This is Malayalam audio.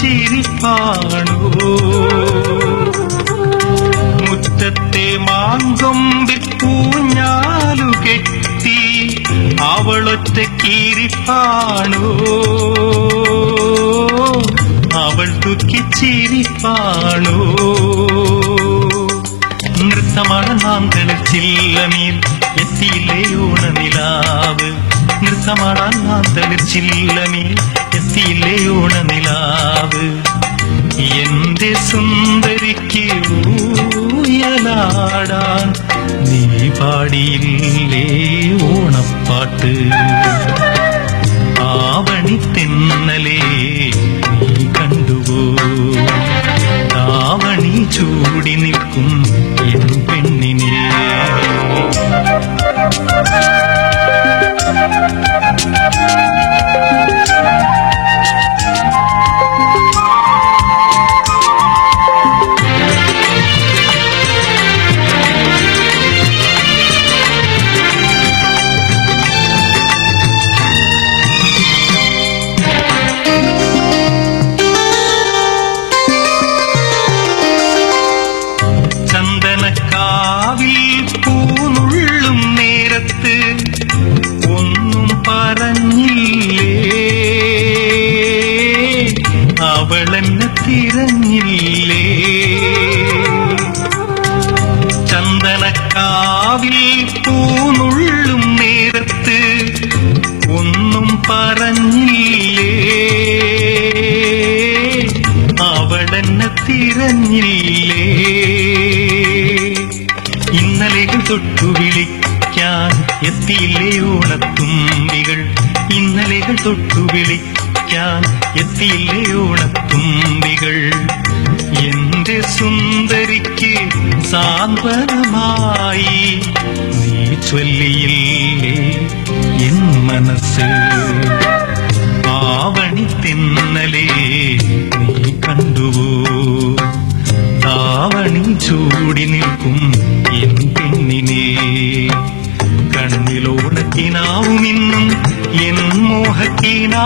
ചിരിപ്പാണോ മുറ്റത്തെ മാങ്കൊമ്പിൽ പൂഞ്ഞാലു കെട്ടി അവളൊറ്റക്കിരിപ്പാണോ അവൾ ദുഃഖിച്ചിരിപ്പാണോ നൃത്തമാണ് നാം തെളിച്ചില്ലമീർ എത്തിയില്ലേ ഊണനിലാവ് നൃത്തമാടാൻ നാം തെളിച്ചില്ലമീർ എത്തിയില്ലേ ഊണനിലാവ് എന്റെ സുന്ദരിക്ക് ഊയലാടാൻ നീ പാടിയില്ലേ ഓണപ്പാട്ട് ആവണി തെന്നലേ നീ കണ്ടുവോ താവണി ചൂടി നിൽക്കും എൻ പെണ്ണിനെ കാവിൽ പൂനുള്ളും നേരത്ത് ഒന്നും പറഞ്ഞില്ലേ അവളെന്നെ തിരഞ്ഞില്ലേ ചന്ദനക്കാവിൽ പൂനുള്ളും നേരത്ത് ഒന്നും പറഞ്ഞില്ലേ അവളെന്നെ തിരഞ്ഞില്ലേ ഇന്നലെകൾ തൊട്ടു വിളിക്കാൻ എത്തിയില്ലേ ഓണത്തുമ്പികൾ ഇന്നലെകൾ തൊട്ടു വിളിക്കാൻ എത്തിയില്ലേ ഓണത്തുമ്പികൾ എന്റെ സുന്ദരിക്ക് സാന്ത്വനമായി നീ ചൊല്ലിയില്ലേ എൻ മനസ്സ് ആവണി തെന്നലേ നീ കണ്ടുവോ താവണി ചൂടി നിൽക്കും എൻ പെണ്ണിനെ കണ്ണിലോണക്കിനാവുമിന്നും എൻ മോഹക്കിനാ